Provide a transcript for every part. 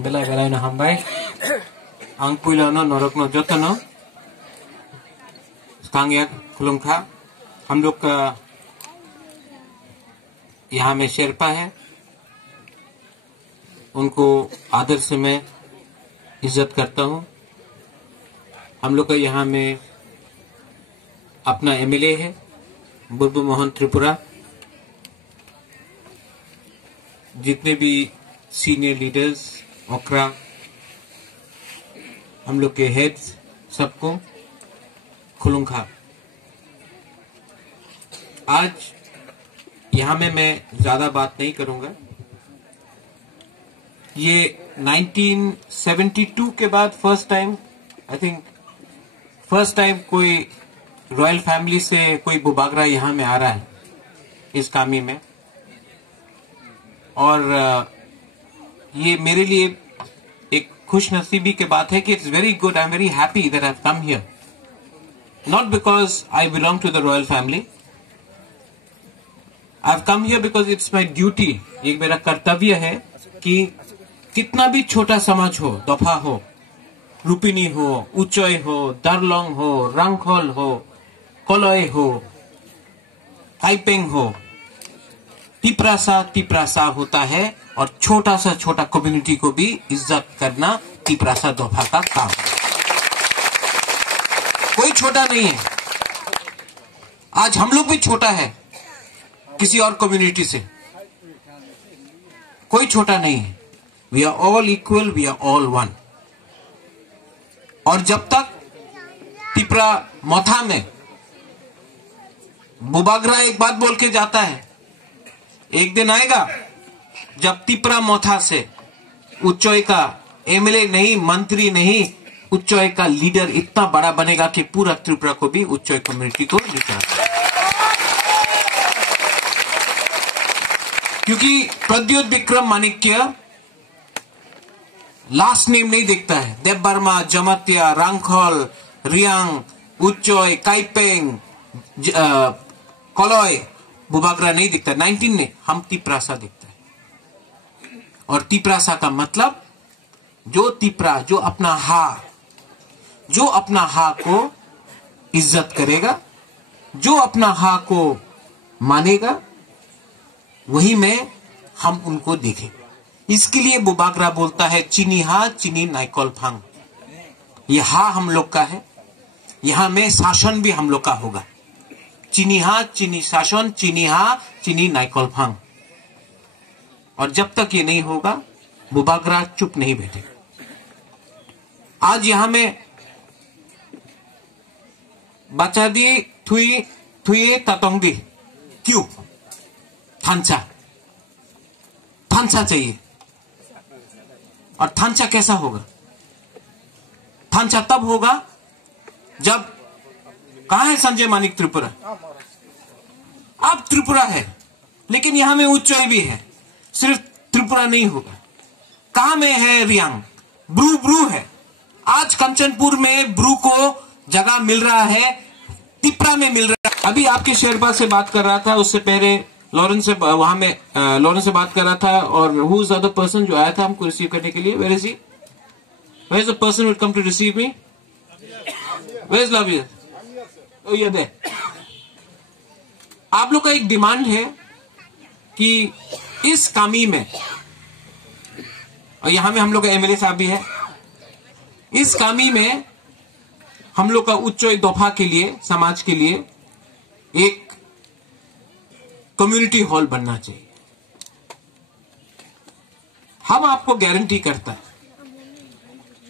बेला न हामबाय आं पुइलानो नरकनो जतनो कांग्या खुलुमखा। हम लोग का यहाँ में शेरपा है, उनको आदर से मैं इज्जत करता हूँ। हम लोग का यहाँ में अपना एमएलए है बुर्बु मोहन त्रिपुरा। जितने भी सीनियर लीडर्स ओकरा, हम लोग के हेड्स, सबको खुलुमखा। आज यहाँ में मैं ज्यादा बात नहीं करूंगा। ये 1972 के बाद फर्स्ट टाइम कोई रॉयल फैमिली से कोई बुबागरा यहाँ में आ रहा है इस कामी में। और ये मेरे लिए एक खुश नसीबी की बात है कि it's very good, I am very happy that I have come here, not because I belong to the royal family. I have come here because it's my duty, एक मेरा कर्तव्य है कि कितना भी छोटा समाज हो, दफा हो, रुपिनी हो, उच्चय हो, दरलोंग हो, रंगखोल हो, कोलोय हो, काइपेंग हो, तिपरासा होता है। और छोटा सा छोटा कम्युनिटी को भी इज्जत करना तिपरासा दफा का काम। कोई छोटा नहीं है। आज हम लोग भी छोटा है किसी और कम्युनिटी से, कोई छोटा नहीं है। We are all equal, we are all one. और जब तक तिपरा मोथा में बुबागरा एक बात बोल के जाता है, एक दिन आएगा जब तिपरा मोथा से उच्चोय का एमएलए नहीं, मंत्री नहीं, उच्चोय का लीडर इतना बड़ा बनेगा कि पूरा त्रिपुरा को भी उच्चोय कम्युनिटी को लेकर, क्योंकि प्रद्योत विक्रम माणिक्य लास्ट नेम नहीं देखता है। देव बर्मा, जमत्या, रांगखोल, रियांग, उच्चोय, काइपेंग, कोलोय, बुबागरा नहीं दिखता। 19 ने हम तिपरासा दिखता है। और तिपरासा का मतलब जो तिपरा, जो अपना हा को इज्जत करेगा, जो अपना हा को मानेगा, वही में हम उनको देखेंगे। इसके लिए बुबागरा बोलता है चीनी हा चीनी नाइकोल फांग। ये हा हम लोग का है, यहां में शासन भी हम लोग का होगा। चीनी हा चीनी शासन, चीनी हा चीनी नाइकोल फांग। और जब तक ये नहीं होगा बुबागरा चुप नहीं बैठेगा। आज यहां में बचा दी थुई ततोंग दी, क्यों? थांचा चाहिए। और थांचा कैसा होगा? थांचा तब होगा जब, कहां है संजय मानिक त्रिपुरा? अब त्रिपुरा है, लेकिन यहां में उच्चय भी है। सिर्फ त्रिपुरा नहीं होगा। कहां में है रियांग? ब्रू है। आज कंचनपुर में ब्रू को जगह मिल रहा है, तिपरा में मिल रहा है। अभी आपके शेरपा से बात कर रहा था, उससे पहले लॉरेंस से बात कर रहा था। और who is the other person जो आया था हमको रिसीव करने के लिए? Where is he? Where is the person who come to receive me? Where is लवियर? ओ ये दे। आप लोग का एक डिमांड है कि इस कामी में, और यहां में हम लोग का एमएलए साहब भी है, इस कामी में हम लोग का उच्च दफा के लिए, समाज के लिए एक कम्युनिटी हॉल बनना चाहिए। हम आपको गारंटी करता है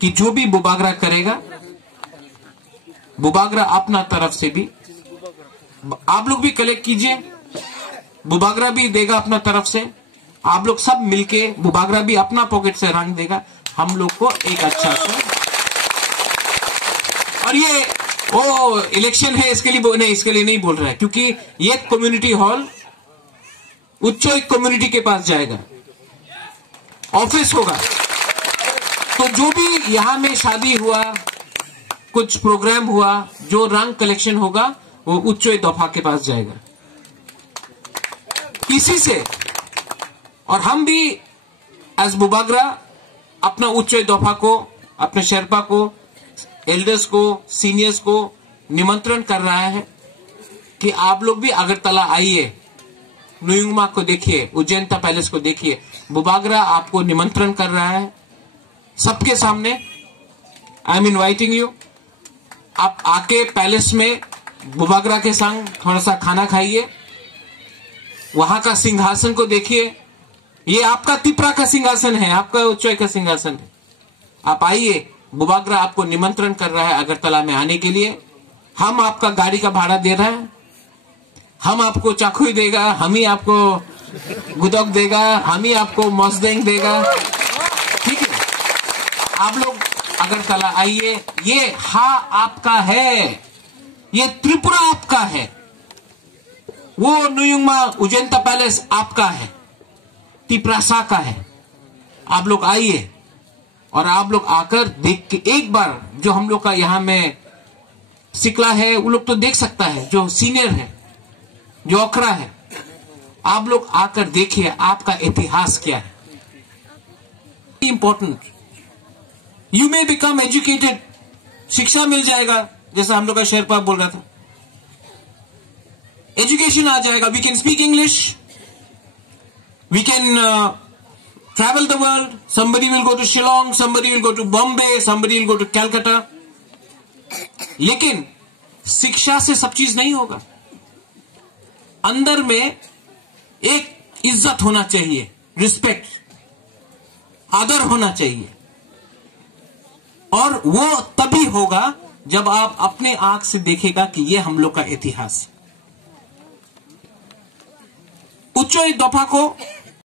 कि जो भी बुबागरा करेगा, बुबागरा अपना तरफ से भी, आप लोग भी कलेक्ट कीजिए, बुबागरा भी देगा अपना तरफ से, आप लोग सब मिलके, बुबागरा भी अपना पॉकेट से रंग देगा हम लोग को एक अच्छा सा। और ये वो इलेक्शन है इसके लिए नहीं बोल रहा है, क्योंकि ये कम्युनिटी हॉल उच्च कम्युनिटी के पास जाएगा, ऑफिस होगा। तो जो भी यहां में शादी हुआ, कुछ प्रोग्राम हुआ, जो रंग कलेक्शन होगा वो उच्च दफा के पास जाएगा। इसी से, और हम भी एज बुबागरा अपना उच्च दफा को, अपने शेरपा को, एल्डर्स को, सीनियर्स को निमंत्रण कर रहा है कि आप लोग भी अगरतला आइए, नुयुंगमा को देखिए, उज्जैनता पैलेस को देखिए। बुबागरा आपको निमंत्रण कर रहा है सबके सामने। I am inviting you. आप आके पैलेस में बुबागरा के संग थोड़ा सा खाना खाइए, वहां का सिंहासन को देखिए। ये आपका तिपरा का सिंहासन है, आपका उच्चय का सिंहासन है। आप आइए, बुबागरा आपको निमंत्रण कर रहा है अगरतला में आने के लिए। हम आपका गाड़ी का भाड़ा दे रहे हैं, हम आपको चाकू देगा, हम ही आपको गुदक देगा, हम ही आपको मौसदेंग देगा, ठीक है। आप लोग अगरतला आइए। ये आपका है, ये त्रिपुरा आपका है, वो नुयुंगमा उज्जैनता पैलेस आपका है, तिपरासा का है। आप लोग आइए और आप लोग आकर देख के एक बार, जो हम लोग का यहां में सिकला है वो लोग तो देख सकता है, जो सीनियर है, जो अखरा है, आप लोग आकर देखिए आपका इतिहास क्या है। Important, you may become educated, शिक्षा मिल जाएगा, जैसा हम लोग का शेरपा बोल रहा था, एजुकेशन आ जाएगा। We can speak English, we can travel the world. Somebody will go to Shillong, somebody will go to Bombay, somebody will go to Calcutta. लेकिन शिक्षा से सब चीज नहीं होगा। अंदर में एक इज्जत होना चाहिए, रिस्पेक्ट, आदर होना चाहिए, और वो तभी होगा जब आप अपने आंख से देखेगा कि ये हम लोग का इतिहास है। उच्च दफा को